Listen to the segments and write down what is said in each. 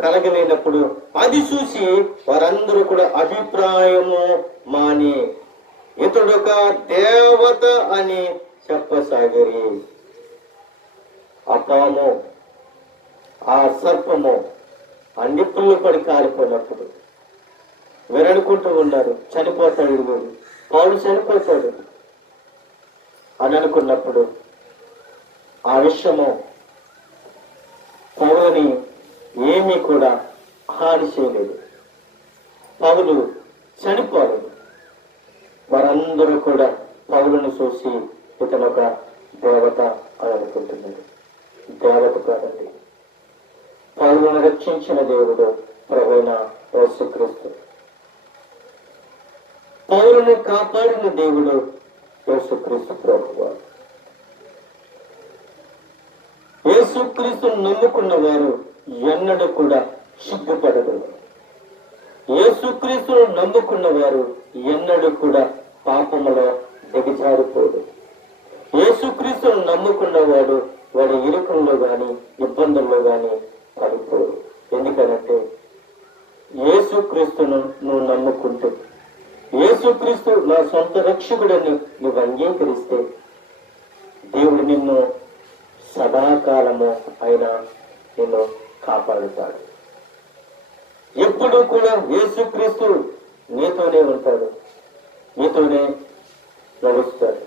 కలగలేనప్పుడు అది చూసి వారందరూ కూడా అభిప్రాయము మాని ఇతడొక దేవత అని చెప్పసాగిరి. ఆ పాము ఆ సర్పము ఆ నిప్పుల్లో పడి కాలిపోయినప్పుడు వీరనుకుంటూ ఉన్నారు. చనిపోతాడు వీడు పౌలు చనిపోతాడు అని అనుకున్నప్పుడు ఆ విషయము పౌరుని ఏమీ కూడా హాని చేయలేదు పౌలు చనిపోలేదు. వారందరూ కూడా పౌలను చూసి ఇతను ఒక దేవత అని అనుకుంటున్నారు దేవత కాదండి. పౌలను రక్షించిన దేవుడు ప్రవీణ యేసుక్రీస్తు. పౌరుని కాపాడిన దేవుడు యేసుక్రీస్తు ప్రభువు. యేసుక్రీస్తు నమ్ముకున్న వారు ఎన్నడూ కూడా సిగ్గుపడదు యేసుక్రీస్తును నమ్ముకున్న వారు ఎన్నడూ కూడా పాపములో దిగజారిపోడు యేసుక్రీస్తును నమ్ముకున్న వాడు వాడి ఇరుకుల్లో గాని ఇబ్బందుల్లో గాని పడిపోడు. ఎందుకనంటే యేసుక్రీస్తును నువ్వు నమ్ముకుంటూ యేసుక్రీస్తు నా సొంత రక్షకుడని నువ్వు అంగీకరిస్తే దేవుడు నిన్ను సదాకాలము ఆయన నిన్ను కాపాడుతాడు. ఎప్పుడు కూడా యేసుక్రీస్తు నీతోనే ఉంటాడు. నీతోనే నడుస్తాడు.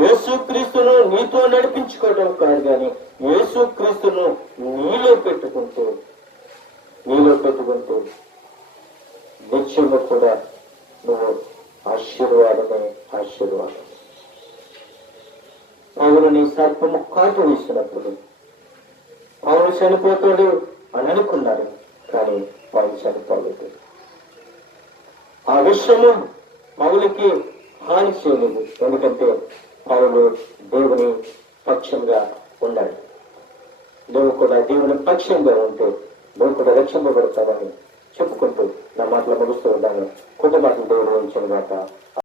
యేసుక్రీస్తును నీతో నడిపించుకోవడం కాదు కానీ యేసుక్రీస్తును నీలో పెట్టుకుంటూ నీలో పెట్టుకుంటూ నిత్యము కూడా నువ్వు ఆశీర్వాదమే ఆశీర్వాదం. పౌరుని సర్పము కాటు వేసినప్పుడు పౌరు చనిపోతాడు అని అనుకున్నారు. కానీ వాడు చనిపోలేదు. ఆ విషయము పౌలకి హాని చేయలేదు. ఎందుకంటే పౌలు దేవుని పక్షంగా ఉన్నాడు. నువ్వు కూడా దేవుని పక్షంగా ఉంటే నువ్వు కూడా రక్షింపబడతావని చెప్పుకుంటూ నా మాటలు ముగుస్తూ ఉన్నాను. కుటుంబాన్ని దేవుడు ఉంచిన